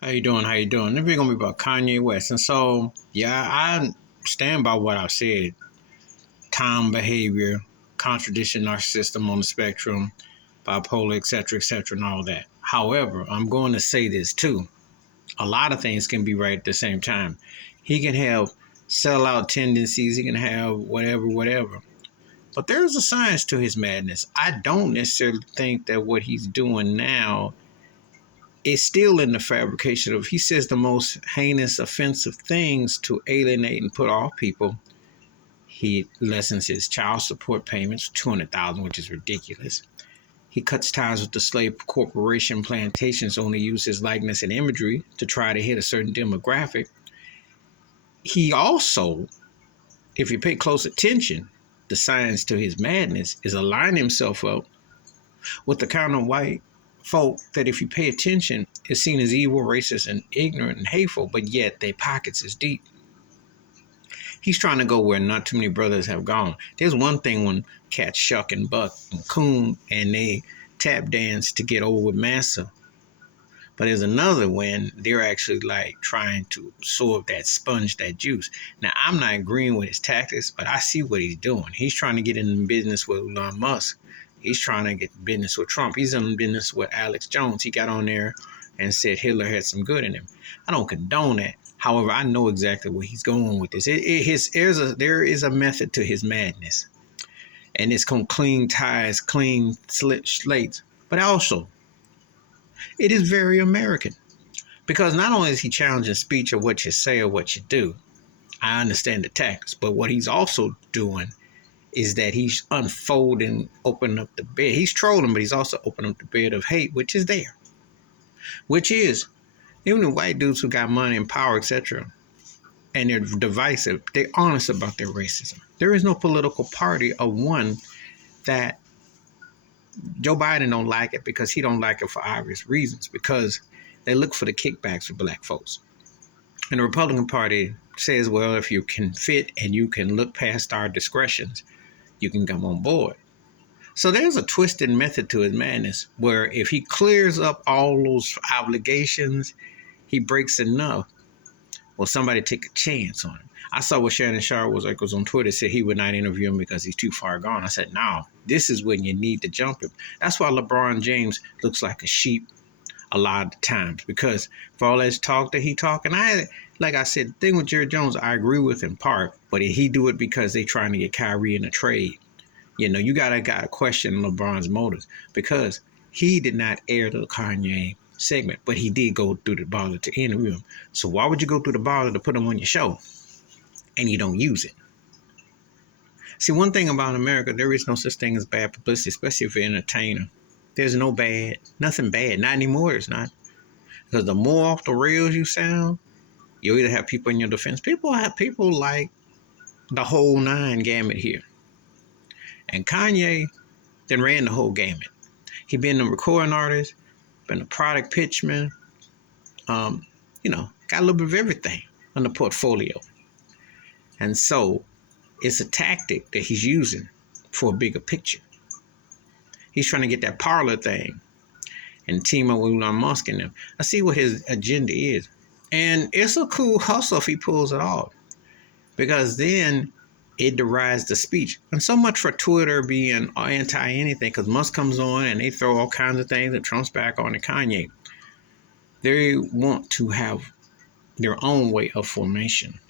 How you doing? How you doing? This video gonna be about Kanye West, and so yeah, I stand by what I said. Time behavior, contradiction, narcissism on the spectrum, bipolar, etc., and all that. However, I'm going to say this too: a lot of things can be right at the same time. He can have sellout tendencies. He can have whatever. But there's a science to his madness. I don't necessarily think that what he's doing now is still in the fabrication of, he says the most heinous, offensive things to alienate and put off people. He lessens his child support payments, 200,000, which is ridiculous. He cuts ties with the slave corporation plantations, only use his likeness and imagery to try to hit a certain demographic. He also, if you pay close attention, the science to his madness is aligning himself up with the kind of white folk that, if you pay attention, is seen as evil, racist, and ignorant and hateful, but yet their pockets is deep. He's trying to go where not too many brothers have gone. There's one thing when cats shuck and buck and coon and they tap dance to get over with massa. But there's another when they're actually like trying to absorb that sponge, that juice. Now, I'm not agreeing with his tactics, but I see what he's doing. He's trying to get in business with Elon Musk. He's trying to get business with Trump. He's in business with Alex Jones. He got on there and said Hitler had some good in him. I don't condone that. However, I know exactly where he's going with this. There is a method to his madness. And it's called clean ties, clean slates. But also, it is very American. Because not only is he challenging speech or what you say or what you do, I understand the tactics, but what he's also doing is that he's unfolding, opening up the bed. He's trolling, but he's also opening up the bed of hate, which is there. Which is, even the white dudes who got money and power, etc., and they're divisive, they're honest about their racism. There is no political party or one that Joe Biden don't like it because he don't like it for obvious reasons, because they look for the kickbacks for black folks. And the Republican Party says, well, if you can fit and you can look past our discretions, you can come on board. So there's a twisted method to his madness where if he clears up all those obligations, he breaks enough, well, somebody take a chance on him. I saw what Shannon Sharp was on Twitter, said he would not interview him because he's too far gone. I said, no, this is when you need to jump him. That's why LeBron James looks like a sheep a lot of the times, because for all that talk that he talk, and like I said, the thing with Jerry Jones, I agree with in part, but he do it because they trying to get Kyrie in a trade. You know, you gotta question LeBron's motives, because he did not air the Kanye segment, but he did go through the baller to interview him. So why would you go through the baller to put him on your show and you don't use it? See, one thing about America, there is no such thing as bad publicity, especially if you're an entertainer. There's nothing bad. Not anymore, it's not. Because the more off the rails you sound, you'll either have people in your defense. People like the whole nine gamut here. And Kanye then ran the whole gamut. He been a recording artist, been a product pitchman, got a little bit of everything on the portfolio. And so it's a tactic that he's using for a bigger picture. He's trying to get that parlor thing and team up with Elon Musk and them. I see what his agenda is. And it's a cool hustle if he pulls it off, because then it derides the speech. And so much for Twitter being anti anything, because Musk comes on and they throw all kinds of things and Trump's back on to Kanye. They want to have their own way of formation.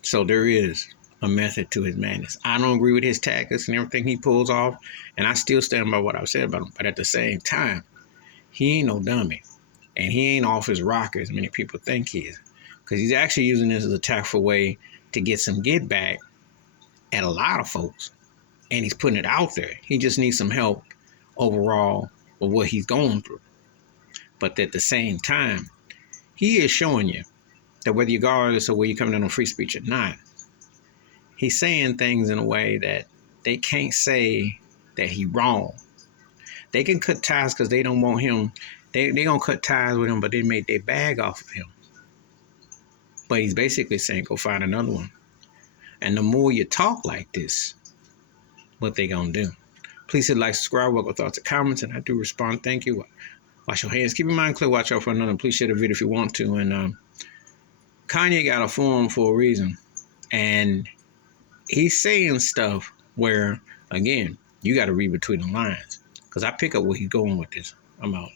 So there is a method to his madness. I don't agree with his tactics and everything he pulls off, and I still stand by what I've said about him. But at the same time, he ain't no dummy, and he ain't off his rocker as many people think he is, because he's actually using this as a tactful way to get some get back at a lot of folks, and he's putting it out there. He just needs some help overall with what he's going through. But at the same time, he is showing you that whether you're regardless of where you're coming in on free speech or not, he's saying things in a way that they can't say that he wrong. They can cut ties because they don't want him. They gonna cut ties with him, but they made their bag off of him. But he's basically saying, go find another one. And the more you talk like this, what they gonna do? Please hit like, subscribe, welcome thoughts and comments, and I do respond. Thank you. Wash your hands. Keep your mind clear. Watch out for another. Please share the video if you want to. And Kanye got a forum for a reason. And he's saying stuff where, again, you got to read between the lines. Because I pick up where he's going with this. I'm out.